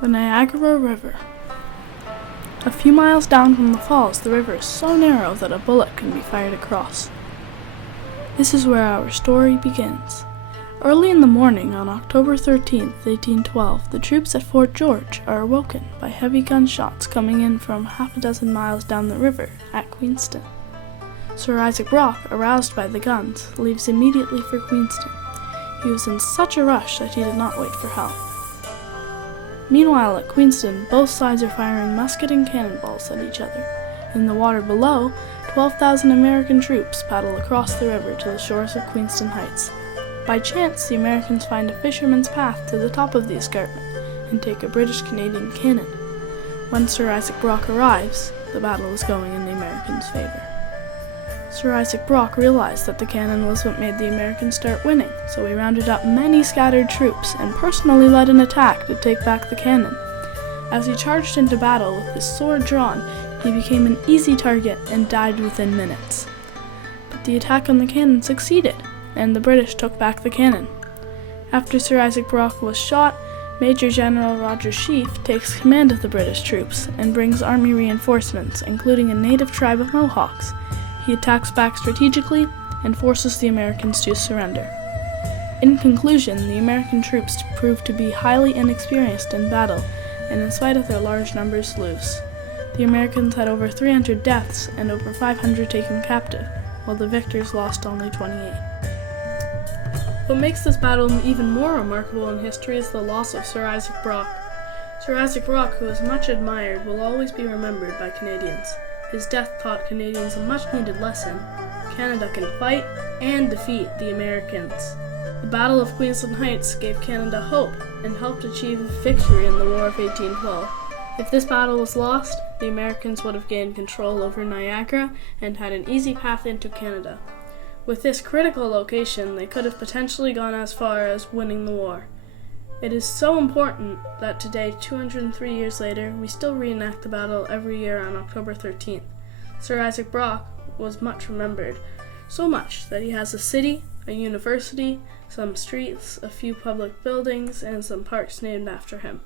The Niagara River. A few miles down from the falls, the river is so narrow that a bullet can be fired across. This is where our story begins. Early in the morning on October 13th, 1812, the troops at Fort George are awoken by heavy gunshots coming in from half a dozen miles down the river at Queenston. Sir Isaac Brock, aroused by the guns, leaves immediately for Queenston. He was in such a rush that he did not wait for help. Meanwhile, at Queenston, both sides are firing musket and cannonballs at each other. In the water below, 12,000 American troops paddle across the river to the shores of Queenston Heights. By chance, the Americans find a fisherman's path to the top of the escarpment and take a British-Canadian cannon. When Sir Isaac Brock arrives, the battle is going in the Americans' favor. Sir Isaac Brock realized that the cannon was what made the Americans start winning, so he rounded up many scattered troops and personally led an attack to take back the cannon. As he charged into battle with his sword drawn, he became an easy target and died within minutes. But the attack on the cannon succeeded, and the British took back the cannon. After Sir Isaac Brock was shot, Major General Roger Sheaffe takes command of the British troops and brings army reinforcements, including a native tribe of Mohawks. He attacks back strategically and forces the Americans to surrender. In conclusion, the American troops proved to be highly inexperienced in battle, and in spite of their large numbers, lose. The Americans had over 300 deaths and over 500 taken captive, while the victors lost only 28. What makes this battle even more remarkable in history is the loss of Sir Isaac Brock. Sir Isaac Brock, who is much admired, will always be remembered by Canadians. His death taught Canadians a much-needed lesson. Canada can fight and defeat the Americans. The Battle of Queenston Heights gave Canada hope and helped achieve victory in the War of 1812. If this battle was lost, the Americans would have gained control over Niagara and had an easy path into Canada. With this critical location, they could have potentially gone as far as winning the war. It is so important that today, 203 years later, we still reenact the battle every year on October 13th. Sir Isaac Brock was much remembered, so much that he has a city, a university, some streets, a few public buildings, and some parks named after him.